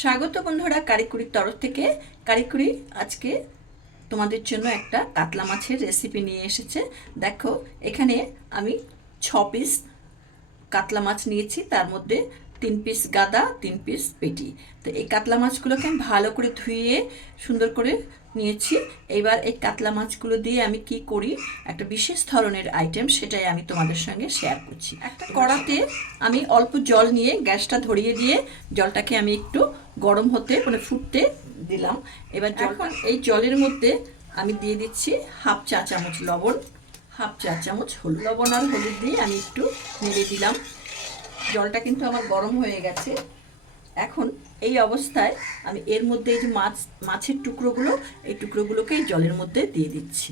স্বাগত বন্ধুরা কারিকুরির তরফ থেকে। কারিকুরি, আজকে তোমাদের জন্য একটা কাতলা মাছের রেসিপি নিয়ে এসেছে। দেখো, এখানে আমি ছ পিস কাতলা মাছ নিয়েছি, তার মধ্যে তিন পিস গাদা তিন পিস পেটি। তো এই কাতলা মাছগুলোকে আমি ভালো করে ধুয়ে সুন্দর করে নিয়েছি। এবার এই কাতলা মাছগুলো দিয়ে আমি কি করি একটা বিশেষ ধরনের আইটেম সেটাই আমি তোমাদের সঙ্গে শেয়ার করছি। একটা কড়াতে আমি অল্প জল নিয়ে গ্যাসটা ধরিয়ে দিয়ে জলটাকে আমি একটু গরম হতে মানে ফুটতে দিলাম। এবার যখন এই জলের মধ্যে আমি দিয়ে দিচ্ছি হাফ চা চামচ লবণ হাফ চা চামচ হলুদ। লবণ আর হলুদ দিয়ে আমি একটু নেড়ে দিলাম। জলটা কিন্তু আমার গরম হয়ে গেছে। এখন এই অবস্থায় আমি এর মধ্যে এই যে মাছ, মাছের টুকরোগুলো, এই টুকরোগুলোকে জলের মধ্যে দিয়ে দিচ্ছি।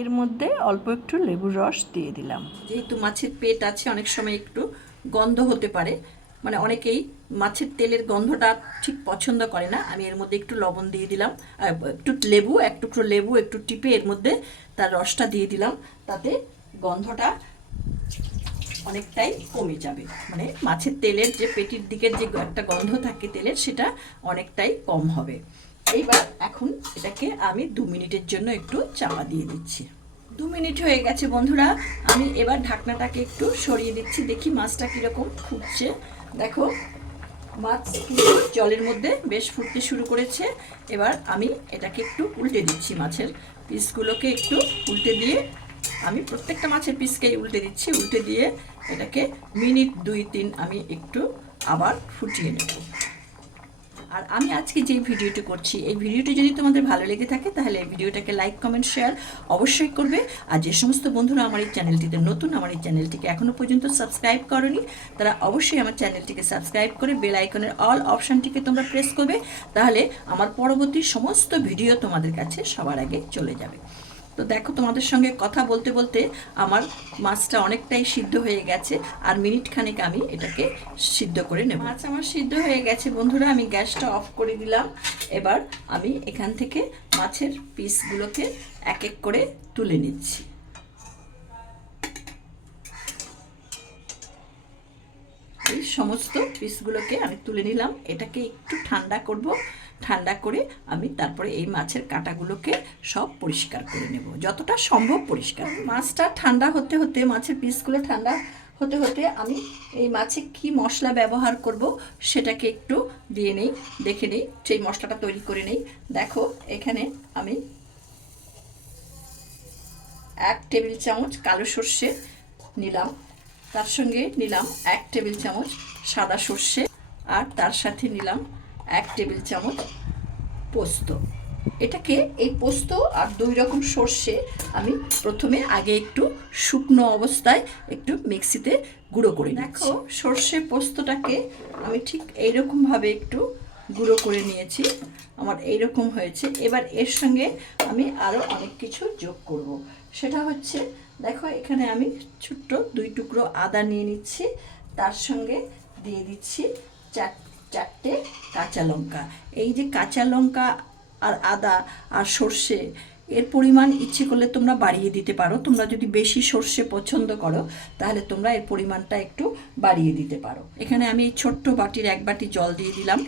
এর মধ্যে অল্প একটু লেবুর রস দিয়ে দিলাম। যেহেতু মাছের পেট আছে, অনেক সময় একটু গন্ধ হতে পারে মানে অনেকেই মাছের তেলের গন্ধটা ঠিক পছন্দ করে না। আমি এর মধ্যে একটু লবণ দিয়ে দিলাম একটু লেবু, এক টুকরো লেবু, একটু টিপে এর মধ্যে তার রসটা দিয়ে দিলাম, তাতে গন্ধটা অনেকটাই কমে যাবে। মানে মাছের তেলের যে পেটির দিকের যে একটা গন্ধ থাকে তেলের, সেটা অনেকটাই কম হবে। এইবার এখন এটাকে আমি দু মিনিটের জন্য একটু চাপা দিয়ে দিচ্ছি। দু মিনিট হয়ে গেছে বন্ধুরা, আমি এবার ঢাকনাটাকে একটু সরিয়ে দিচ্ছি, দেখি মাছটা কীরকম ফুটছে। দেখো, মাছ কিন্তু জলের মধ্যে বেশ ফুটতে শুরু করেছে। এবার আমি এটাকে একটু উল্টে দিচ্ছি মাছের পিসগুলোকে একটু উল্টে দিয়ে, আমি প্রত্যেকটা মাছের পিসকেই উল্টে দিচ্ছি। উল্টে দিয়ে এটাকে মিনিট দুই তিন আমি একটু আবার ফুটিয়ে নেব। আর আমি আজকে যে ভিডিওটি করছি, এই ভিডিওটি যদি তোমাদের ভালো লেগে থাকে, তাহলে এই ভিডিওটাকে লাইক, কমেন্ট, শেয়ার অবশ্যই করবে। আর যে সমস্ত বন্ধুরা আমার এই চ্যানেলটিতে নতুন, আমার এই চ্যানেলটিকে এখনও পর্যন্ত সাবস্ক্রাইব করনি, তারা অবশ্যই আমার চ্যানেলটিকে সাবস্ক্রাইব করে বেল আইকনের অল অপশানটিকে তোমরা প্রেস করবে, তাহলে আমার পরবর্তী সমস্ত ভিডিও তোমাদের কাছে সবার আগে চলে যাবে। তো দেখো তোমাদের সঙ্গে কথা বলতে বলতে আমার মাছটা অনেকটাই সিদ্ধ হয়ে গেছে, আর মিনিট খানেক আমি এটাকে সিদ্ধ করে নেব। মাছ আমার সিদ্ধ হয়ে গেছে বন্ধুরা, আমি গ্যাসটা অফ করে দিলাম। এবার আমি এখান থেকে মাছের পিসগুলোকে এক এক করে তুলে নিচ্ছি। এই সমস্ত পিসগুলোকে আমি তুলে নিলাম। এটাকে একটু ঠান্ডা করব। ঠান্ডা করে আমি তারপরে এই মাছের কাঁটাগুলোকে সব পরিষ্কার করে নেব। যতটা সম্ভব পরিষ্কার। মাছটা ঠান্ডা হতে হতে, মাছের পিসগুলো ঠান্ডা হতে হতে আমি এই মাছে কি মশলা ব্যবহার করব সেটাকে একটু দিয়ে নেই, দেখে নেই, সেই মশলাটা তৈরি করে নেই। দেখো, এখানে আমি এক টেবিল চামচ কালো সর্ষে নিলাম, তার সঙ্গে নিলাম এক টেবিল চামচ সাদা সর্ষে, আর তার সাথে নিলাম টেবিল চামচ পোস্ত। এটাকে এই পোস্ত আর দুই রকম সর্ষে আমি প্রথমে আগে একটু শুকনো অবস্থায় একটু মিক্সিতে গুঁড়ো করে দেখো, সর্ষে পোস্তটাকে আমি ঠিক এইরকমভাবে একটু গুঁড়ো করে নিয়েছি। আমার এইরকম হয়েছে। এবার এর সঙ্গে আমি আরও অনেক কিছু যোগ করব। সেটা হচ্ছে, দেখো, এখানে আমি ছোট্ট দুই টুকরো আদা নিয়ে নিচ্ছি। তার সঙ্গে দিয়ে দিচ্ছি চার চারটে কাঁচা লঙ্কা। এই যে কাঁচা লঙ্কা আর আদা আর সর্ষে, এর পরিমাণ ইচ্ছে করলে তোমরা বাড়িয়ে দিতে পারো। তোমরা যদি বেশি সর্ষে পছন্দ করো, তাহলে তোমরা এর পরিমাণটা একটু বাড়িয়ে দিতে পারো। এখানে আমি এই ছোট্ট বাটির এক বাটি জল দিয়ে দিলাম।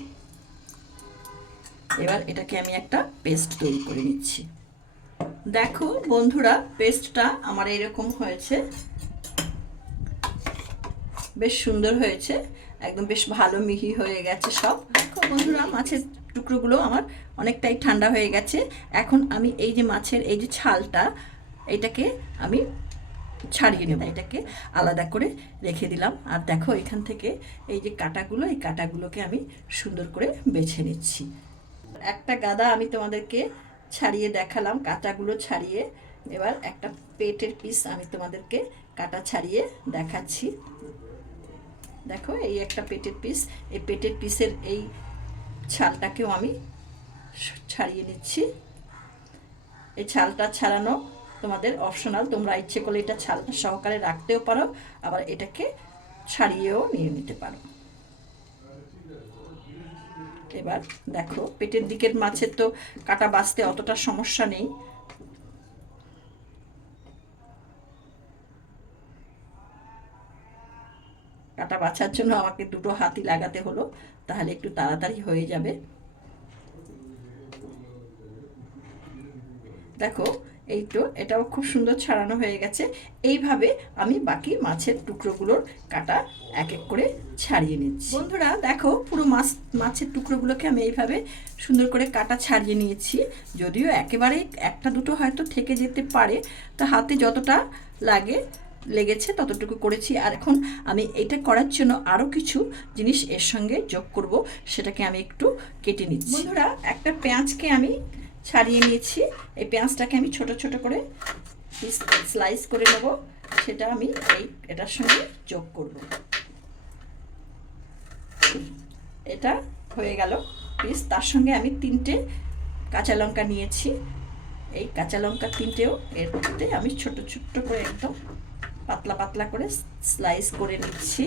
এবার এটাকে আমি একটা পেস্ট তৈরি করে নিচ্ছি। দেখো বন্ধুরা, পেস্টটা আমার এরকম হয়েছে। বেশ সুন্দর হয়েছে। একদম বেশ ভালো মিহি হয়ে গেছে সব। বন্ধুরা, মাছের টুকরোগুলো আমার অনেকটাই ঠান্ডা হয়ে গেছে। এখন আমি এই যে মাছের এই যে ছালটা, এটাকে আমি ছাড়িয়ে নেব। এটাকে আলাদা করে রেখে দিলাম। আর দেখো এখান থেকে এই যে কাটাগুলো, এই কাটাগুলোকে আমি সুন্দর করে বেছে নিচ্ছি। একটা গাদা আমি তোমাদেরকে ছাড়িয়ে দেখালাম, কাটাগুলো ছাড়িয়ে। এবার একটা পেটের পিস আমি তোমাদেরকে কাটা ছাড়িয়ে দেখাচ্ছি। দেখো, এই একটা পেটের পিস এই পেটের পিসের এই ছালটাকেও আমি ছাড়িয়ে নিচ্ছি। এই ছালটা ছাড়ানো তোমাদের অপশনাল তোমরা ইচ্ছে করলে এটা ছালটা সহকারে রাখতেও পারো, আবার এটাকে ছাড়িয়েও নিয়ে নিতে পারো। এবার দেখো, পেটের দিকের মাছের তো কাটা বাঁচতে অতটা সমস্যা নেই। কাটা বাছার জন্য আমাকে দুটো হাতি লাগাতে হলো, তাহলে একটু তাড়াতাড়ি হয়ে যাবে। দেখো, এই তো এটাও খুব সুন্দর ছাড়ানো হয়ে গেছে। এইভাবে আমি বাকি মাছের টুকরোগুলোর কাটা এক এক করে ছাড়িয়ে নিচ্ছি। বন্ধুরা, দেখো, পুরো মাছ, মাছের টুকরোগুলোকে আমি এইভাবে সুন্দর করে কাটা ছাড়িয়ে নিয়েছি। যদিও একেবারে একটা দুটো হয়তো থেকে যেতে পারে, তা হাতে যতটা লাগে লেগেছে, ততটুকু করেছি। আর এখন আমি এটা করার জন্য আরও কিছু জিনিস এর সঙ্গে যোগ করব, সেটাকে আমি একটু কেটে নিচ্ছি। বন্ধুরা, একটা পেঁয়াজকে আমি ছাড়িয়ে নিয়েছি। এই পেঁয়াজটাকে আমি ছোট ছোট করে স্লাইস করে নেব। সেটা আমি এই এটার সঙ্গে যোগ করব। এটা হয়ে গেল পিস তার সঙ্গে আমি তিনটে কাঁচা লঙ্কা নিয়েছি। এই কাঁচা লঙ্কা তিনটেও এর মধ্যে আমি ছোট ছোট্ট করে একদম পাতলা পাতলা করে স্লাইস করে নিচ্ছি।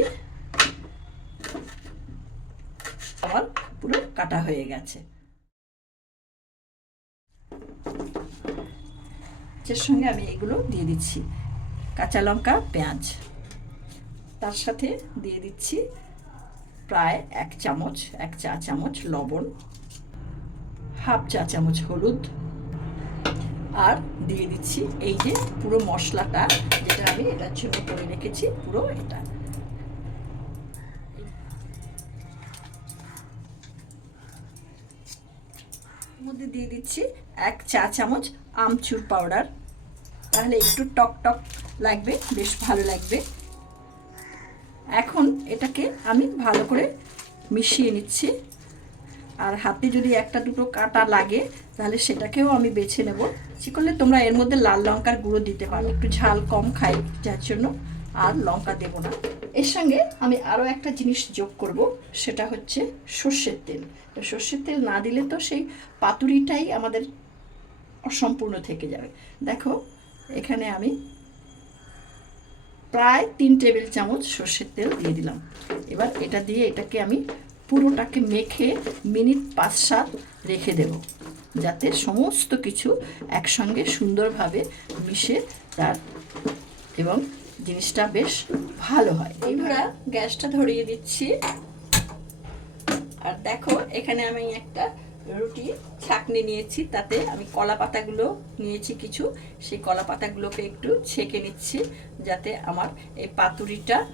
আমার পুরো কাটা হয়ে গেছে। এর সঙ্গে আমি এগুলো দিয়ে দিচ্ছি। কাঁচা লঙ্কা, পেঁয়াজ। তার সাথে দিয়ে দিচ্ছি প্রায় এক চামচ, এক চা চামচ লবণ। হাফ চা চামচ হলুদ। আর দিয়ে দিচ্ছি এই যে পুরো মশলাটা, যেটা আমি এটার জন্য করে রেখেছি, পুরো এটা। মধ্যে দিয়ে দিচ্ছি এক চা চামচ আমচুর পাউডার। তাহলে একটু টক টক লাগবে, বেশ ভালো লাগবে। এখন এটাকে আমি ভালো করে মিশিয়ে নিচ্ছি। আর হাতে যদি একটা দুটো কাটা লাগে, তাহলে সেটাকেও আমি বেছে নেব। সে করলে তোমরা এর মধ্যে লাল লঙ্কার গুঁড়ো দিতে পারো। একটু ঝাল কম খাই, যার জন্য আর লঙ্কা দেব না। এর সঙ্গে আমি আরও একটা জিনিস যোগ করব, সেটা হচ্ছে সর্ষের তেল। সর্ষের তেল না দিলে তো সেই পাতুরিটাই আমাদের অসম্পূর্ণ থেকে যাবে। দেখো, এখানে আমি প্রায় তিন টেবিল চামচ সর্ষের তেল দিয়ে দিলাম। এবার এটা দিয়ে এটাকে আমি পুরোটাকে মেখে মিনিট পাঁচ সাত রেখে দেব, যাতে সমস্ত কিছু একসঙ্গে সুন্দরভাবে মিশে তার এবং জিনিসটা বেশ ভালো হয়। এইভাবে গ্যাসটা ধরিয়ে দিচ্ছি। আর দেখো, এখানে আমি একটা রুটি ছাকনি নিয়েছি তাতে। আমি কলা পাতাগুলো নিয়েছি কিছু। সেই কলা পাতাগুলোকে একটু ছেঁকে নিচ্ছি যাতে আমার এই পাতুরিটা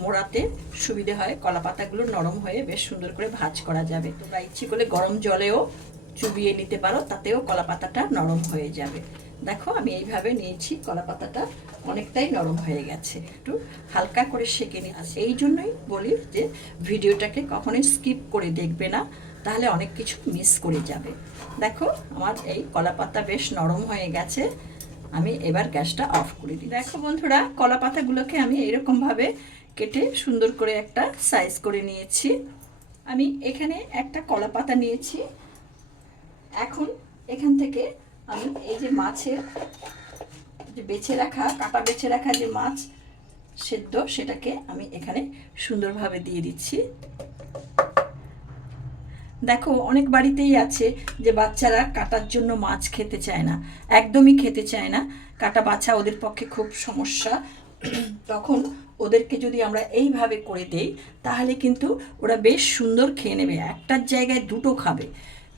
মোড়াতে সুবিধে হয়। কলা পাতাগুলো নরম হয়ে বেশ সুন্দর করে ভাজ করা যাবে। তোমরা ইচ্ছে করলে গরম জলেও চুবিয়ে নিতে পারো, তাতেও কলা পাতাটা নরম হয়ে যাবে। দেখো, আমি এইভাবে নিয়েছি, কলা পাতাটা অনেকটাই নরম হয়ে গেছে। একটু হালকা করে সেঁকে নিচ্ছি। এই জন্যই বলি যে, ভিডিওটাকে কখনোই স্কিপ করে দেখবে না। তাহলে অনেক কিছু মিস করে যাবে। দেখো, আমার এই কলা পাতা বেশ নরম হয়ে গেছে। আমি এবার গ্যাসটা অফ করে দিই দেখো বন্ধুরা কলা পাতাগুলোকে আমি এরকমভাবে কেটে সুন্দর করে একটা সাইজ করে নিয়েছি। আমি এখানে একটা কলা পাতা নিয়েছি। এখন এখান থেকে আমি এই যে মাছের যে বেছে রাখা, কাটা বেছে রাখা যে মাছ সেদ্ধ, সেটাকে আমি এখানে সুন্দরভাবে দিয়ে দিচ্ছি। দেখো, অনেক বাড়িতেই আছে যে বাচ্চারা কাটার জন্য মাছ খেতে চায় না, একদমই খেতে চায় না। কাটা বাছা ওদের পক্ষে খুব সমস্যা। তখন ওদেরকে যদি আমরা এইভাবে করে দেই, তাহলে কিন্তু ওরা বেশ সুন্দর খেয়ে নেবে। একটার জায়গায় দুটো খাবে।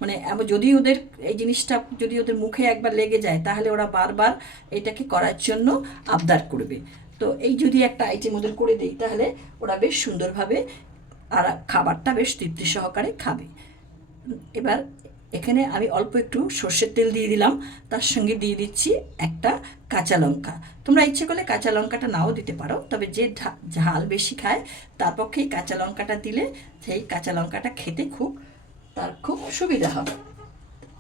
মানে যদি ওদের এই জিনিসটা যদি ওদের মুখে একবার লেগে যায়, তাহলে ওরা বারবার এটাকে করার জন্য আবদার করবে। তো এই যদি একটা আইটেম ওদের করে দেই, তাহলে ওরা বেশ সুন্দরভাবে আর খাবারটা বেশ তৃপ্তি সহকারে খাবে। এবার এখানে আমি অল্প একটু সর্ষের তেল দিয়ে দিলাম। তার সঙ্গে দিয়ে দিচ্ছি একটা কাঁচা লঙ্কা। তোমরা ইচ্ছে করলে কাঁচা লঙ্কাটা নাও দিতে পারো, তবে যে ঝাল বেশি খায় তার পক্ষেই কাঁচা লঙ্কাটা দিলে সেই কাঁচা লঙ্কাটা খেতে খুব, তার খুব সুবিধা হবে।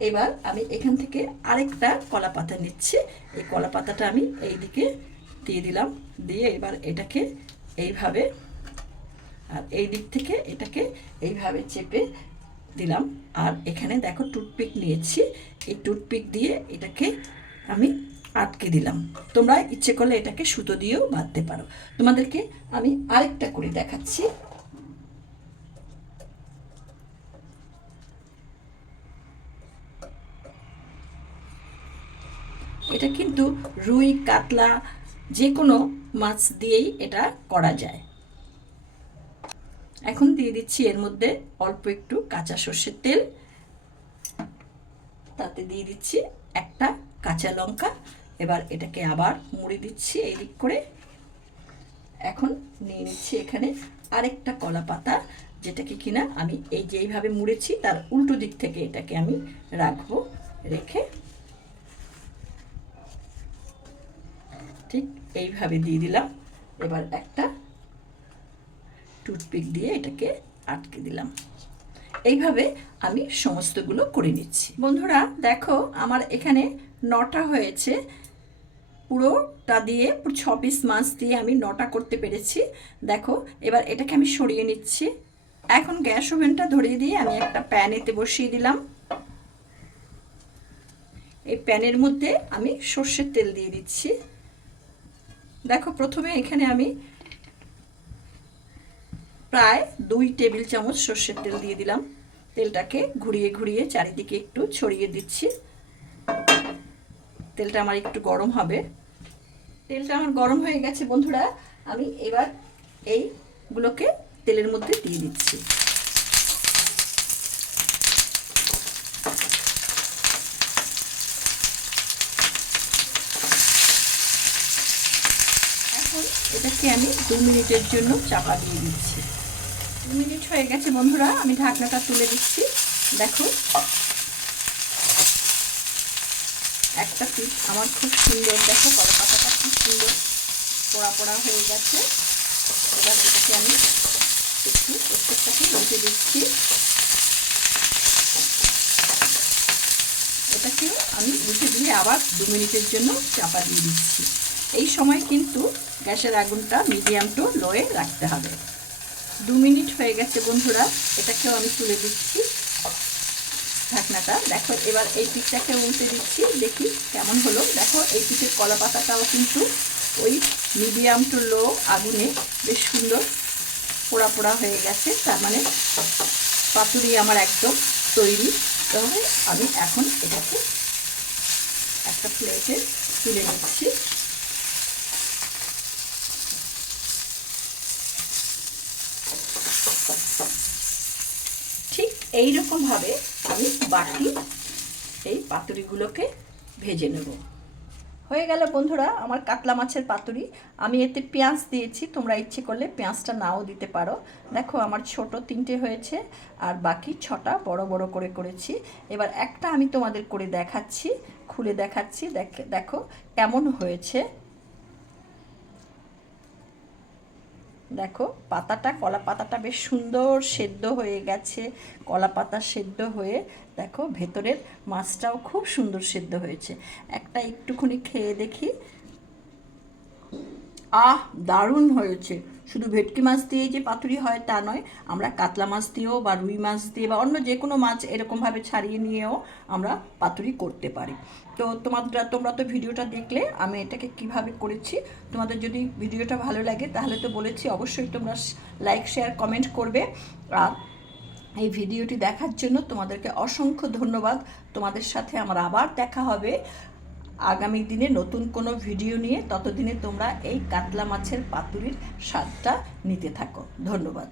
এবার আমি এখান থেকে আরেকটা কলা পাতা নিচ্ছি। এই কলা পাতাটা আমি এই দিকে দিয়ে দিলাম। দিয়ে এবার এটাকে এইভাবে, আর এই দিক থেকে এটাকে এইভাবে চেপে দিলাম। আর এখানে দেখো টুথপিক নিয়েছি। এই টুথপিক দিয়ে এটাকে আমি আটকে দিলাম। তোমরা ইচ্ছে করলে এটাকে সুতো দিয়েও বাঁধতে পারো। তোমাদেরকে আমি আরেকটা করে দেখাচ্ছি। এটা কিন্তু রুই, কাতলা যে কোনো মাছ দিয়েই এটা করা যায়। এখন দিয়ে দিচ্ছি এর মধ্যে অল্প একটু কাঁচা সর্ষের তেল। তাতে দিয়ে দিচ্ছি একটা কাঁচা লঙ্কা। এবার এটাকে আবার মুড়ে দিচ্ছি এই দিক করে। এখন নিয়ে নিচ্ছি এখানে আরেকটা কলা পাতা, যেটাকে কিনা আমি এই যে এইভাবে মুড়েছি তার উল্টো দিক থেকে এটাকে আমি রাখব রেখে। ঠিক এইভাবে দিয়ে দিলাম। এবার একটা টুথপিক দিয়ে এটাকে আটকে দিলাম। এইভাবে আমি সমস্তগুলো করে নিচ্ছি। বন্ধুরা, দেখো আমার এখানে নটা হয়েছে। পুরোটা দিয়ে ছ পিস মাছ দিয়ে আমি নটা করতে পেরেছি। দেখো, এবার এটাকে আমি সরিয়ে নিচ্ছি। এখন গ্যাস ওভেনটা ধরিয়ে দিয়ে আমি একটা প্যান এতে বসিয়ে দিলাম। এই প্যানের মধ্যে আমি সর্ষের তেল দিয়ে দিচ্ছি। দেখো, প্রথমে এখানে আমি প্রায় দুই টেবিল চামচ সর্ষের তেল দিয়ে দিলাম। তেলটাকে ঘুরিয়ে ঘুরিয়ে চারিদিকে একটু ছড়িয়ে দিচ্ছি। তেলটা আমার একটু গরম হবে। তেলটা আমার গরম হয়ে গেছে, বন্ধুরা। আমি এবার এইগুলোকে তেলের মধ্যে দিয়ে দিচ্ছি। এখন এটাকে আমি দু মিনিটের জন্য চাপা দিয়ে দিচ্ছি। মিনিট হয়ে গেছে বন্ধুরা, আমি ঢাকনাটা তুলে দিচ্ছি। দেখো একটা পিস আমার খুব সুন্দর, দেখো কলা পাতাটা খুব সুন্দর, পোড়া পোড়া হয়ে গেছে। এবার এটাকে আমি একটু প্রত্যেকটাকে উল্টে দিচ্ছি। এটাকেও আমি উল্টে দিয়ে আবার দু মিনিটের জন্য চাপা দিয়ে দিচ্ছি। এই সময় কিন্তু গ্যাসের আগুনটা মিডিয়াম টু লোয়ে রাখতে হবে। দু মিনিট হয়ে গেছে বন্ধুরা, এটাকেও আমি তুলে দিচ্ছি। ঢাকনাটা, দেখো, এবার এই পিঠটাকে উল্টে দিচ্ছি, দেখি কেমন হলো। দেখো, এই পিঠের কলা পাতাটাও কিন্তু ওই মিডিয়াম টু লো আগুনে বেশ সুন্দর পোড়া পোড়া হয়ে গেছে, তার মানে পাতুরি আমার একদম তৈরি। তবে আমি এখন এটাকে একটা প্লেটে তুলে নিচ্ছি ঠিক এই রকমভাবে আমি বাকি এই পাতুরিগুলোকে ভেজে নেব। হয়ে গেল বন্ধুরা আমার কাতলা মাছের পাতুরি। আমি এতে পেঁয়াজ দিয়েছি, তোমরা ইচ্ছে করলে পেঁয়াজটা নাও দিতে পারো। দেখো আমার ছোট তিনটে হয়েছে আর বাকি ছটা বড় বড় করে করেছি। এবার একটা আমি তোমাদের করে দেখাচ্ছি, খুলে দেখাচ্ছি। দেখ, দেখো কেমন হয়েছে। দেখো, পাতাটা, কলা পাতাটা বেশ সুন্দর সেদ্ধ হয়ে গেছে, কলা পাতা সেদ্ধ হয়ে, দেখো, ভেতরের মাছটাও খুব সুন্দর সেদ্ধ হয়েছে। একটা একটুখানি খেয়ে দেখি। আহ, দারুণ হয়েছে। শুধু ভেটকি মাছ দিয়েই যে পাতুরি হয় তা নয়, আমরা কাতলা মাছ দিয়েও বা রুই মাছ দিয়ে বা অন্য যে কোনো মাছ এরকমভাবে ছাড়িয়ে নিয়েও আমরা পাতুরি করতে পারি। তো তোমাদের, তোমরা তো ভিডিওটা দেখলে, আমি এটাকে কীভাবে করেছি, তোমাদের যদি ভিডিওটা ভালো লাগে তাহলে তো বলেছি, অবশ্যই তোমরা লাইক শেয়ার কমেন্ট করবে। আর এই ভিডিওটি দেখার জন্য তোমাদেরকে অসংখ্য ধন্যবাদ। তোমাদের সাথে আমার আবার দেখা হবে। আগামী দিনে নতুন কোনো ভিডিও নিয়ে ততদিনে তোমরা এই কাতলা মাছের পাতুরির স্বাদটা নিতে থাকো। ধন্যবাদ।